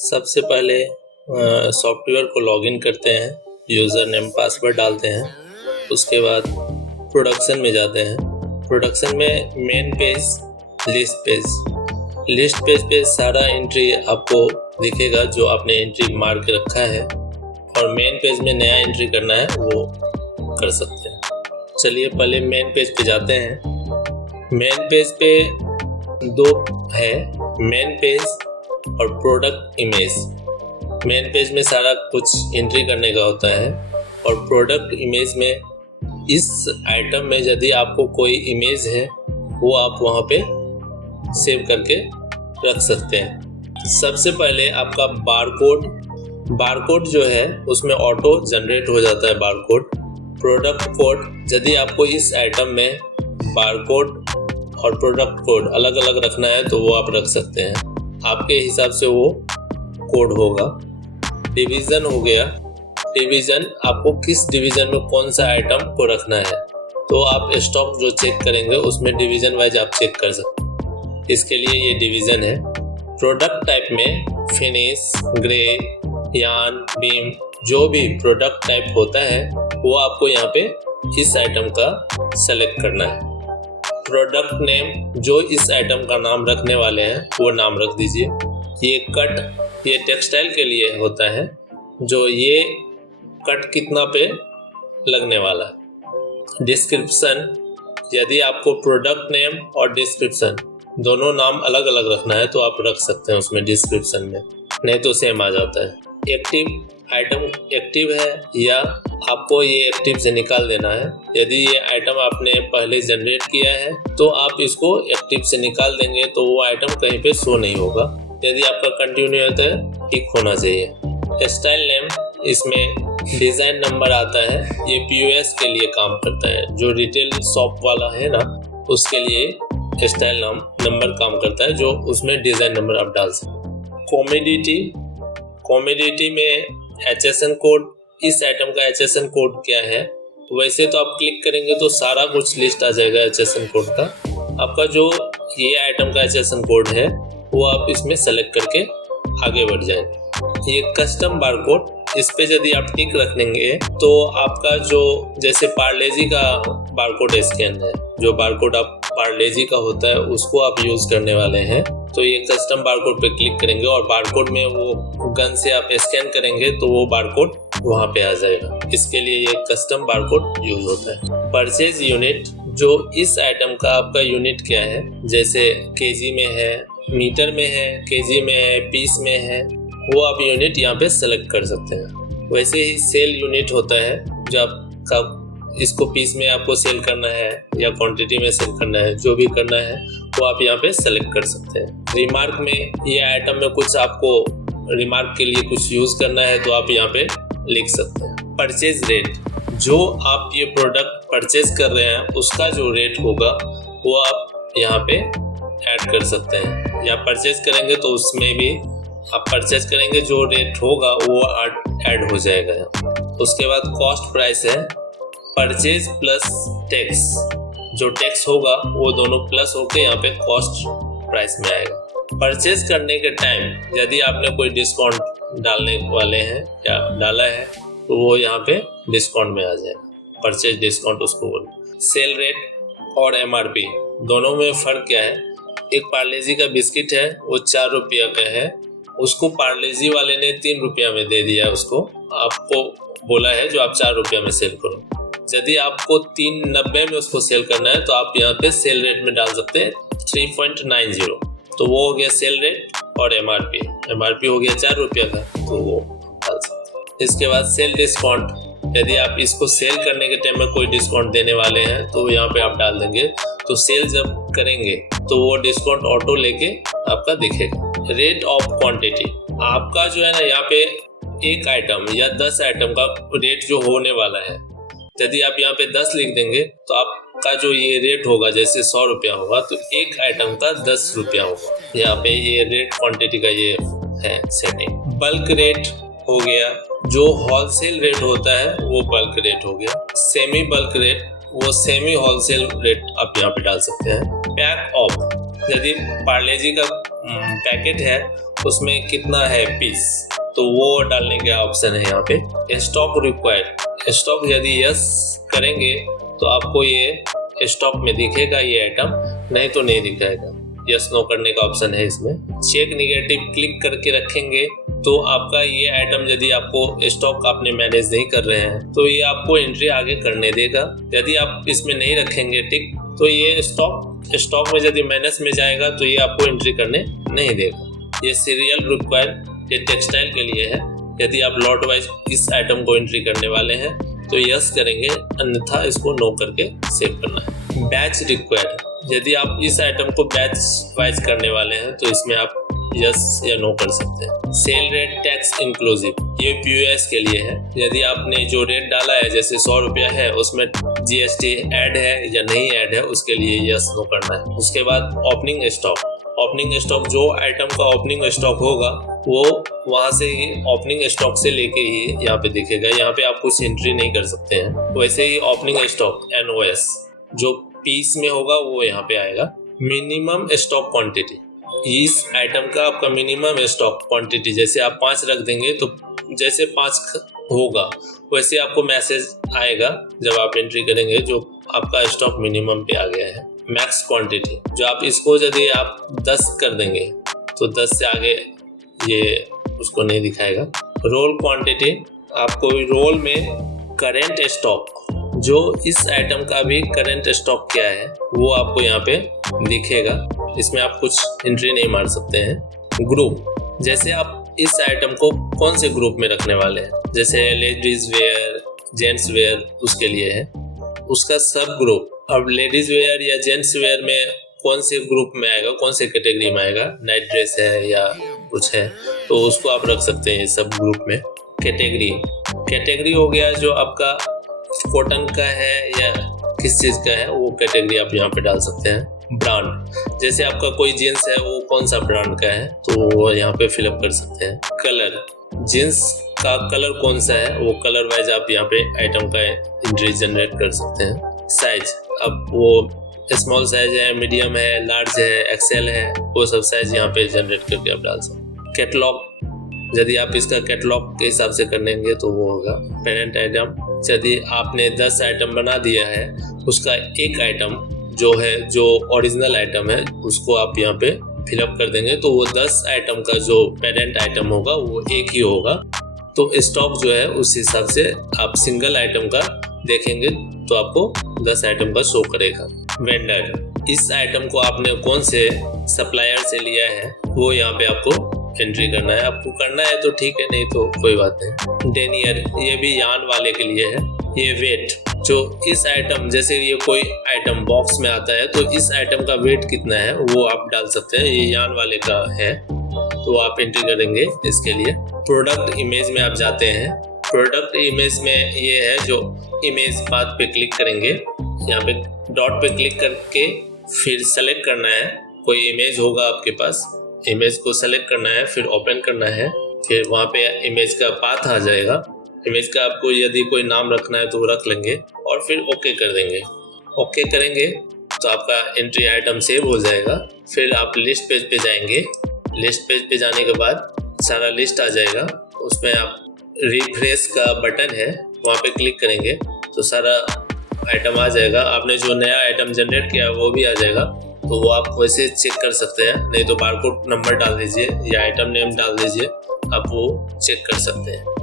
सबसे पहले सॉफ्टवेयर को लॉगिन करते हैं, यूज़र नेम पासवर्ड डालते हैं। उसके बाद प्रोडक्शन में जाते हैं। प्रोडक्शन में मेन पेज, लिस्ट पेज पे सारा एंट्री आपको दिखेगा जो आपने एंट्री मार के रखा है, और मेन पेज में नया एंट्री करना है वो कर सकते हैं। चलिए पहले मेन पेज पे जाते हैं। मेन पेज पे दो है, मेन पेज और प्रोडक्ट इमेज। मेन पेज में सारा कुछ एंट्री करने का होता है, और प्रोडक्ट इमेज में इस आइटम में यदि आपको कोई इमेज है वो आप वहाँ पे सेव करके रख सकते हैं। सबसे पहले आपका बारकोड जो है उसमें ऑटो जनरेट हो जाता है बारकोड। प्रोडक्ट कोड, यदि आपको इस आइटम में बारकोड और प्रोडक्ट कोड अलग अलग रखना है तो वो आप रख सकते हैं, आपके हिसाब से वो कोड होगा। डिवीज़न हो गया, डिवीज़न आपको किस डिवीज़न में कौन सा आइटम को रखना है, तो आप स्टॉक जो चेक करेंगे उसमें डिवीज़न वाइज आप चेक कर सकते हैं, इसके लिए ये डिवीज़न है। प्रोडक्ट टाइप में फिनिश, ग्रे, यान, बीम, जो भी प्रोडक्ट टाइप होता है वो आपको यहाँ पे इस आइटम का सेलेक्ट करना है। प्रोडक्ट नेम, जो इस आइटम का नाम रखने वाले हैं वो नाम रख दीजिए। ये कट, ये टेक्सटाइल के लिए होता है, जो ये कट कितना पे लगने वाला है। डिस्क्रिप्शन, यदि आपको प्रोडक्ट नेम और डिस्क्रिप्शन दोनों नाम अलग अलग रखना है तो आप रख सकते हैं उसमें डिस्क्रिप्शन में, नहीं तो सेम आ जाता है। एक्टिव, आइटम एक्टिव है या आपको ये एक्टिव से निकाल देना है। यदि ये आइटम आपने पहले जनरेट किया है तो आप इसको एक्टिव से निकाल देंगे तो वो आइटम कहीं पे शो नहीं होगा। यदि आपका कंटिन्यू होता है, टिक होना चाहिए। स्टाइल नेम, इसमें डिज़ाइन नंबर आता है, ये POS के लिए काम करता है, जो रिटेल शॉप वाला है ना उसके लिए स्टाइल नंबर काम करता है, जो उसमें डिज़ाइन नंबर आप डाल सकते। कॉमोडिटी में HSN कोड, इस आइटम का HSN कोड क्या है, वैसे तो आप क्लिक करेंगे तो सारा कुछ लिस्ट आ जाएगा HSN कोड का। आपका जो ये आइटम का HSN कोड है वो आप इसमें सेलेक्ट करके आगे बढ़ जाएंगे। ये कस्टम बारकोड, इस पे यदि आप टिक रख देंगे तो आपका जो जैसे पार्लेजी का बारकोड स्कैन है, जो बारकोड आप पार्लेजी का होता है उसको आप यूज़ करने वाले हैं, तो ये कस्टम बारकोड पे क्लिक करेंगे और बारकोड में वो गन से आप स्कैन करेंगे तो वो बारकोड वहाँ पे आ जाएगा। इसके लिए ये कस्टम बारकोड यूज होता है। परचेज यूनिट, जो इस आइटम का आपका यूनिट क्या है, जैसे केजी में है, मीटर में है, केजी में है, पीस में है, वो आप यूनिट यहाँ पे सेलेक्ट कर सकते हैं। वैसे ही सेल यूनिट होता है, जो आपका इसको पीस में आपको सेल करना है या क्वांटिटी में सेल करना है, जो भी करना है वो आप यहाँ पे सेलेक्ट कर सकते हैं। रिमार्क में, ये आइटम में कुछ आपको रिमार्क के लिए कुछ यूज़ करना है तो आप यहाँ पे लिख सकते हैं। परचेज रेट, जो आप ये प्रोडक्ट परचेज कर रहे हैं उसका जो रेट होगा वो आप यहाँ पे ऐड कर सकते हैं, या परचेज करेंगे तो उसमें भी आप परचेज करेंगे जो रेट होगा वो ऐड हो जाएगा यहाँ। उसके बाद कॉस्ट प्राइस है, परचेज प्लस टैक्स, जो टैक्स होगा वो दोनों प्लस होके यहाँ पे कॉस्ट प्राइस में आएगा। परचेज करने के टाइम यदि आपने कोई डिस्काउंट डालने वाले हैं या डाला है तो वो यहाँ पे डिस्काउंट में आ जाएगा, परचेज डिस्काउंट उसको बोलते। सेल रेट और MRP दोनों में फ़र्क क्या है, एक पार्लेजी का बिस्किट है वो 4 रुपया का है, उसको पार्लेजी वाले ने 3 रुपया में दे दिया, उसको आपको बोला है जो आप 4 रुपया में सेल करो। यदि आपको 3.90 में उसको सेल करना है तो आप यहाँ पे सेल रेट में डाल सकते हैं 3.90, तो वो हो गया सेल रेट। और MRP हो गया 4 रुपया का, तो वो डाल सकते हैं। इसके बाद सेल डिस्काउंट, यदि आप इसको सेल करने के टाइम में कोई डिस्काउंट देने वाले हैं तो यहाँ पे आप डाल देंगे, तो सेल जब करेंगे तो वो डिस्काउंट ऑटो लेके आपका दिखेगा। रेट ऑफ क्वांटिटी, आपका जो है ना यहाँ पे एक आइटम या 10 आइटम का रेट जो होने वाला है, यदि आप यहाँ पे 10 लिख देंगे तो आपका जो ये रेट होगा, जैसे 100 रुपया होगा तो एक आइटम का 10 रुपया होगा। यहाँ पे ये रेट क्वांटिटी का ये है सेटिंग। बल्क रेट हो गया, जो होलसेल रेट होता है वो बल्क रेट हो गया। सेमी बल्क रेट, वो सेमी होलसेल रेट आप यहाँ पे डाल सकते हैं। पैक ऑफ, यदि पार्लेजी का पैकेट है उसमें कितना है पीस, तो वो डालने का ऑप्शन है यहाँ पे। स्टॉक रिक्वायर्ड, स्टॉक यदि यस करेंगे तो आपको ये स्टॉक में दिखेगा ये आइटम, नहीं तो नहीं दिखाएगा। यस नो करने का ऑप्शन है इसमें। चेक निगेटिव क्लिक करके रखेंगे तो आपका ये आइटम यदि आपको स्टॉक आपने मैनेज नहीं कर रहे हैं तो ये आपको एंट्री आगे करने देगा। यदि आप इसमें नहीं रखेंगे टिक तो ये स्टॉक में यदि माइनस में जाएगा तो ये आपको एंट्री करने नहीं देगा। ये सीरियल रिक्वायर्ड, ये टेक्सटाइल के लिए है। यदि आप लॉट वाइज इस आइटम को एंट्री करने वाले हैं तो यस करेंगे, अन्यथा इसको नो करके सेव करना है। बैच रिक्वायर्ड, यदि आप इस आइटम को बैच वाइज करने वाले हैं तो इसमें आप यस या नो कर सकते हैं। सेल रेट टैक्स इंक्लूसिव, ये पीओएस के लिए है। यदि आपने जो रेट डाला है जैसे 100 रुपया है, उसमें जीएसटी ऐड है या नहीं ऐड है, उसके लिए यस नो करना है। उसके बाद ओपनिंग स्टॉक, ओपनिंग स्टॉक जो आइटम का ओपनिंग स्टॉक होगा वो वहाँ से ही ओपनिंग स्टॉक से लेके ही यहाँ पे दिखेगा। यहाँ पे आप कुछ एंट्री नहीं कर सकते हैं। वैसे ही ओपनिंग स्टॉक एनओएस जो पीस में होगा वो यहाँ पे आएगा। मिनिमम स्टॉक क्वांटिटी, इस आइटम का आपका मिनिमम स्टॉक क्वांटिटी जैसे आप 5 रख देंगे तो जैसे 5 होगा वैसे आपको मैसेज आएगा जब आप एंट्री करेंगे जो आपका स्टॉक मिनिमम पे आ गया है। मैक्स क्वांटिटी, जो आप इसको यदि आप 10 कर देंगे तो 10 से आगे ये उसको नहीं दिखाएगा। रोल क्वांटिटी, आपको रोल में करेंट स्टॉक, जो इस आइटम का भी करंट स्टॉक क्या है वो आपको यहाँ पे दिखेगा। इसमें आप कुछ एंट्री नहीं मार सकते हैं। ग्रुप, जैसे आप इस आइटम को कौन से ग्रुप में रखने वाले हैं, जैसे लेडीज वेयर, जेंट्स वेयर, उसके लिए है उसका सब ग्रुप। अब लेडीज वेयर या जेंट्स वेयर में कौन से ग्रुप में आएगा, कौन से कैटेगरी में आएगा, नाइट ड्रेस है या कुछ है, तो उसको आप रख सकते हैं सब ग्रुप में। कैटेगरी हो गया जो आपका कॉटन का है या किस चीज़ का है, वो कैटेगरी आप यहाँ पे डाल सकते हैं। ब्रांड, जैसे आपका कोई जीन्स है वो कौन सा ब्रांड का है तो वो यहाँ पे फिलअप कर सकते हैं। कलर, जीन्स का कलर कौन सा है वो कलर वाइज आप यहाँ पे आइटम का एंट्री जनरेट कर सकते हैं। साइज, अब वो स्मॉल साइज है, मीडियम है, लार्ज है, एक्सेल है, वो सब साइज यहाँ पे जनरेट करके आप डाल सकते हैं। कैटलॉग, यदि आप इसका कैटलॉग के हिसाब से कर लेंगे तो वो होगा। पेरेंट आइटम, यदि आपने 10 आइटम बना दिया है उसका एक आइटम जो है जो ओरिजिनल आइटम है उसको आप यहाँ पे फिलअप कर देंगे तो वो 10 आइटम का जो पेरेंट आइटम होगा वो एक ही होगा। तो स्टॉक जो है उस हिसाब से आप सिंगल आइटम का देखेंगे तो आपको 10 आइटम का शो करेगा। वेंडर, इस आइटम को आपने कौन से सप्लायर से लिया है वो यहाँ पे आपको एंट्री करना है। आपको करना है तो ठीक है, नहीं तो कोई बात नहीं। डेनियर, ये भी यान वाले के लिए है। ये वेट, जो इस आइटम जैसे ये कोई आइटम बॉक्स में आता है तो इस आइटम का वेट कितना है वो आप डाल सकते हैं। ये यान वाले का है तो आप एंट्री करेंगे इसके लिए। प्रोडक्ट इमेज में आप जाते हैं। प्रोडक्ट इमेज में ये है जो इमेज पाथ पे क्लिक करेंगे, यहाँ पे डॉट पे क्लिक करके फिर सेलेक्ट करना है। कोई इमेज होगा आपके पास, इमेज को सेलेक्ट करना है, फिर ओपन करना है, फिर वहाँ पे इमेज का पाथ आ जाएगा। इमेज का आपको यदि कोई नाम रखना है तो वो रख लेंगे और फिर ओके कर देंगे। ओके करेंगे तो आपका एंट्री आइटम सेव हो जाएगा। फिर आप लिस्ट पेज पे जाएंगे। लिस्ट पेज पे जाने के बाद सारा लिस्ट आ जाएगा, उसमें आप रिफ्रेश का बटन है वहाँ पे क्लिक करेंगे तो सारा आइटम आ जाएगा। आपने जो नया आइटम जनरेट किया वो भी आ जाएगा, तो वो आप वैसे चेक कर सकते हैं। नहीं तो बारकोड नंबर डाल दीजिए या आइटम नेम डाल दीजिए, आप वो चेक कर सकते हैं।